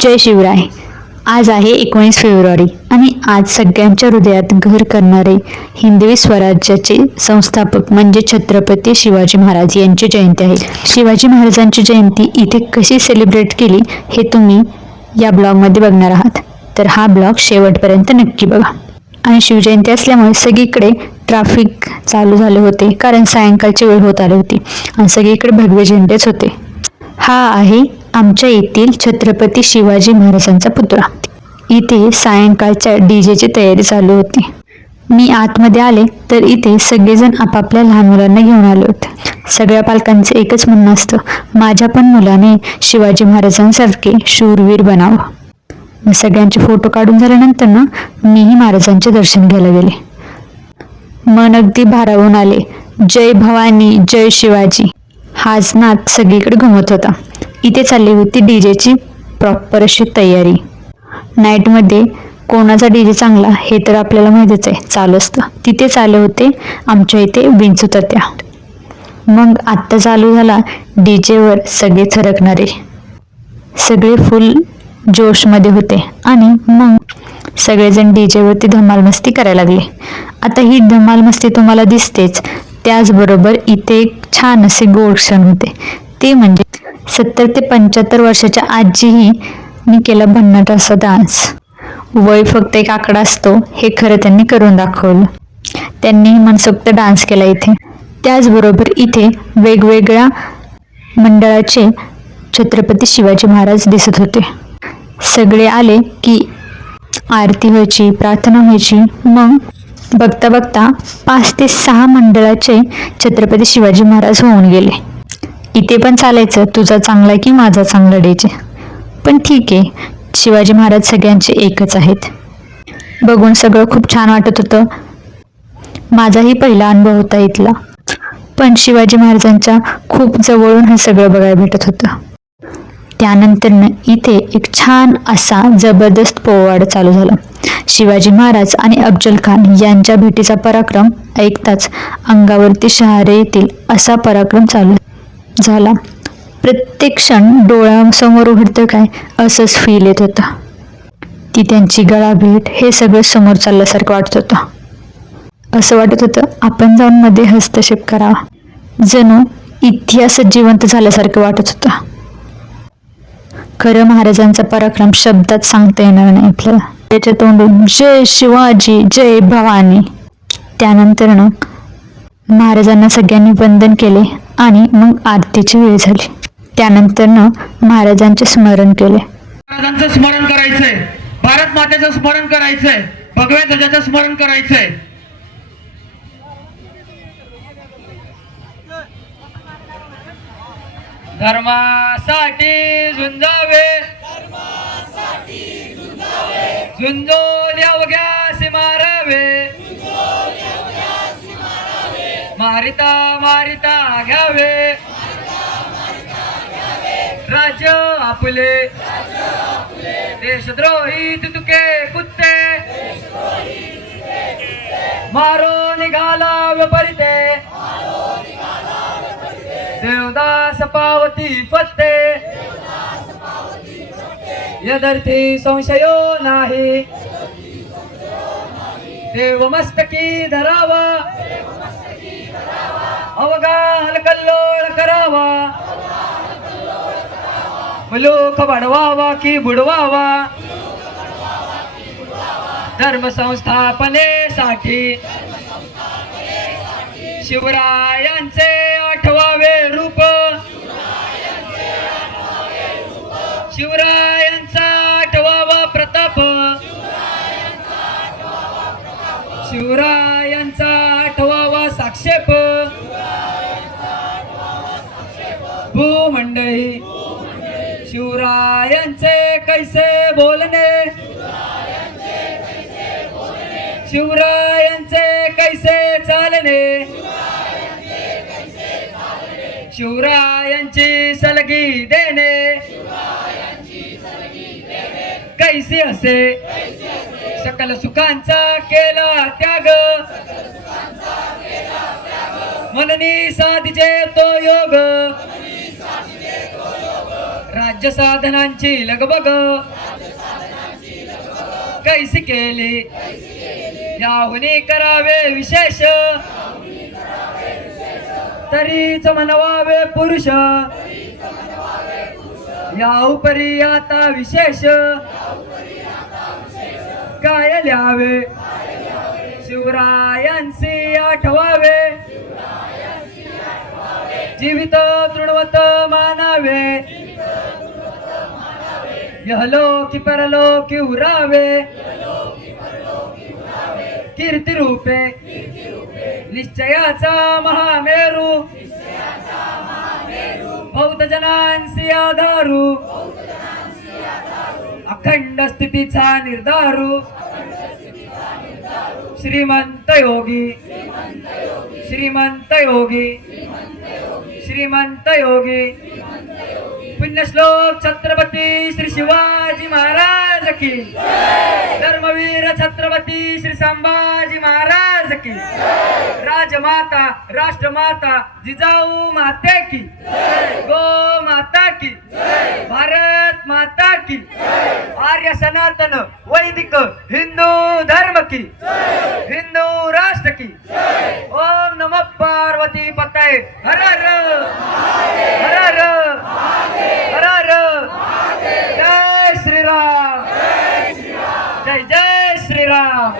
जय शिवराय. आज आहे 19 फेब्रुवारी आणि आज सगळ्यांच्या हृदयात घर करणारे हिंदवी स्वराज्याचे संस्थापक म्हणजे छत्रपती शिवाजी महाराज यांची जयंती आहे. शिवाजी महाराजांची जयंती इथे कशी सेलिब्रेट केली हे तुम्ही या ब्लॉगमध्ये बघणार आहात, तर हा ब्लॉग शेवटपर्यंत नक्की बघा. आणि शिवजयंती असल्यामुळे सगळीकडे ट्रॅफिक चालू झाले होते, कारण सायंकाळची वेळ होत आली होती आणि सगळीकडे भगवे झेंडेच होते. हा आहे आमच्या येथील छत्रपती शिवाजी महाराजांचा पुतळा. इथे सायंकाळच्या डीजेची तयारी चालू होती. मी आतमध्ये आले तर इथे सगळेजण आपापल्या लहान मुलांना घेऊन आले होते. सगळ्या पालकांचे एकच म्हणणं असतं, माझ्या पण मुलाने शिवाजी महाराजांसारखे शूरवीर बनावं. सगळ्यांचे फोटो काढून झाल्यानंतर ना मीही महाराजांचे दर्शन घ्यायला गेले. मन अगदी भारावून आले. जय भवानी जय शिवाजी हाच नाद सगळीकडे घुमत होता. इथे चालली होती डीजेची प्रॉपर अशी तयारी. नाईटमध्ये कोणाचा डीजे चांगला हे तर आपल्याला माहितीच आहे, चालू असतं. तिथे चालू होते आमच्या इथे विंचू तात्या. मग आत्ता चालू झाला डीजेवर सगळे थरकणारे. सगळे फुल जोशमध्ये होते आणि मग सगळेजण डीजेवरती धमाल मस्ती करायला लागले. आता ही धमाल मस्ती तुम्हाला दिसतेच, त्याचबरोबर इथे एक छान असे गोड क्षण होते. ते म्हणजे 70 ते 75 वर्षाच्या आजीही मी केला भन्नाट असा डान्स. वय फक्त एक आकडा असतो हे खरं त्यांनी करून दाखवलं. त्यांनी मनसोक्त डान्स केला इथे. त्याचबरोबर इथे वेगवेगळ्या मंडळाचे छत्रपती शिवाजी महाराज दिसत होते. सगळे आले की आरती व्हायची, प्रार्थना व्हायची. मग बघता बघता 5 ते 6 मंडळाचे छत्रपती शिवाजी महाराज होऊन गेले. इथे पण चालायचं तुझा चांगला की माझा चांगला डीजे, पण ठीक आहे, शिवाजी महाराज सगळ्यांचे एकच आहेत. बघून सगळं खूप छान वाटत होतं. माझाही पहिला अनुभव होता इथला, पण शिवाजी महाराजांच्या खूप जवळून हे सगळं बघायला भेटत होतं. त्यानंतर इथे एक छान असा जबरदस्त पोवाडा चालू झाला. शिवाजी महाराज आणि अफजल खान यांच्या भेटीचा पराक्रम ऐकताच अंगावरती शहारे येतील असा पराक्रम चालू झाला. प्रत्येक क्षण डोळ्यासमोर उघडतं काय असंच फील येत होतं. ती त्यांची गळाभेट हे सगळं समोर चालल्यासारखं वाटत होतं. असं वाटत होतं आपण जाऊन मध्ये हस्तक्षेप करावा. जणू इतिहासच जिवंत झाल्यासारखं वाटत होतं. खरं महाराजांचा पराक्रम शब्दात सांगता येणार नाही आपल्याला. त्याच्या तोंडून जय शिवाजी जय भवानी. त्यानंतर महाराजांना सगळ्यांनी वंदन केले आणि मग आरतीची वेळ झाली. त्यानंतर महाराजांचे स्मरण केले. महाराजांचं स्मरण करायचंय, भारत मातेचं स्मरण करायचंय, भगव्या ध्वजाचं स्मरण करायचंय. धर्मासाठी झुंजावे, झुंजोन अवघ्यास मारावे, मारिता मारिता घ्यावे, राज्य आपले, देशद्रोही तुके कुत्ते, मारो निघाला विपरीते, देवदास पावती फत्ते, यदर्थी संशयो नाही, देव मस्तकी धरावा, अवघा हलकल्लोळ करावा, मुलूक वाढवावा की बुडवावा, धर्म संस्थापनेसाठी शिवरायांचे 8वावे रूप, शिवरायांचा 8वा प्रताप, शिवरायांचा 8वा साक्षेप, भूमंडळी शिवरायांचे कैसे बोलणे, शिवरायांचे कैसे चालणे, शिवरायांची सलगी देणे, कैसे असे सकल सुखांचा केला त्याग, मननी साधीचे तो योग, राज्य साधनांची लगबग कैसी केली याहुनी करावे विशेष तरीच मनवावे पुरुष या उपरी आता विशेष काय ल्यावे शिवरायांसी आठवावे जीवित तृणवत मानावे यहलोकी परलोकी उरावे कीर्ती रूपे निश्चयाचा महामेरू बौद्ध जनांसी आधारू अखंड स्थितीचा निर्धारू श्रीमंत योगी श्रीमंत योगी श्रीमंत योगी पुण्यश्लोक छत्रपती श्री शिवाजी महाराज की धर्मवीर छत्रपती श्री संभाजी महाराज की राजमाता राष्ट्रमाता जिजाऊ माते की गो माता की भारत माता की आर्य सनातन वैदिक हिंदू धर्म की हिंदू राष्ट्र की ओम नमः पार्वती पतये हर हर हर हर हर हर जय श्रीराम जय जय श्रीराम.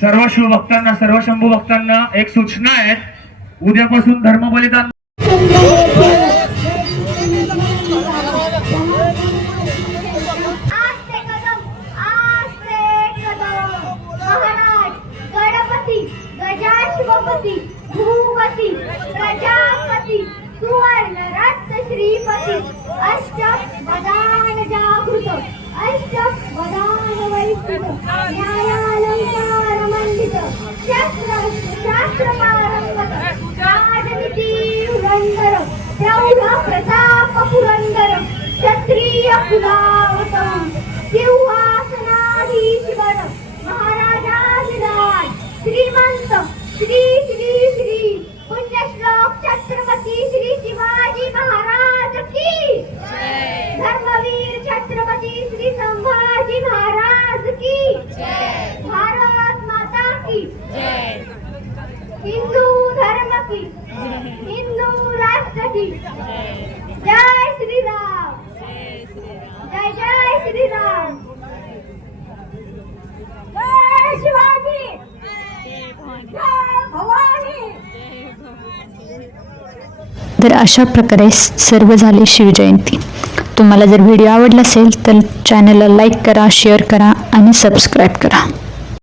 सर्व शिवभक्तांना सर्व शंभू भक्तांना एक सूचना आहे. उद्यापासून धर्म बलिदान गजाशिवपती भूपती प्रजापती सुवर्ण रत्न श्रीपती अष्टक वदान जागृत अष्टक वदान वैस्तुत न्यायालंकार मंडित शास्त्र पारंगत राजनीती धुरंधर प्रौढ प्रताप पुरंदर क्षत्रिय कुलावतम सिंहासनाधीश्वर महाराजाधिराज श्रीमंत श्री श्री श्री पुण्यश्लोक छत्रपती श्री शिवाजी महाराज की धर्मवीर छत्रपती श्री संभाजी महाराज की भारत माता की हिंदू धर्म की हिंदू राष्ट्र की जय श्री राम जय जय श्री राम जय शिवाजी तर अशा प्रकारे सर्व झाली शिवजयंती. तुम्हाला जर व्हिडिओ आवडला असेल तर चॅनलला लाईक करा, शेअर करा आणि सबस्क्राईब करा.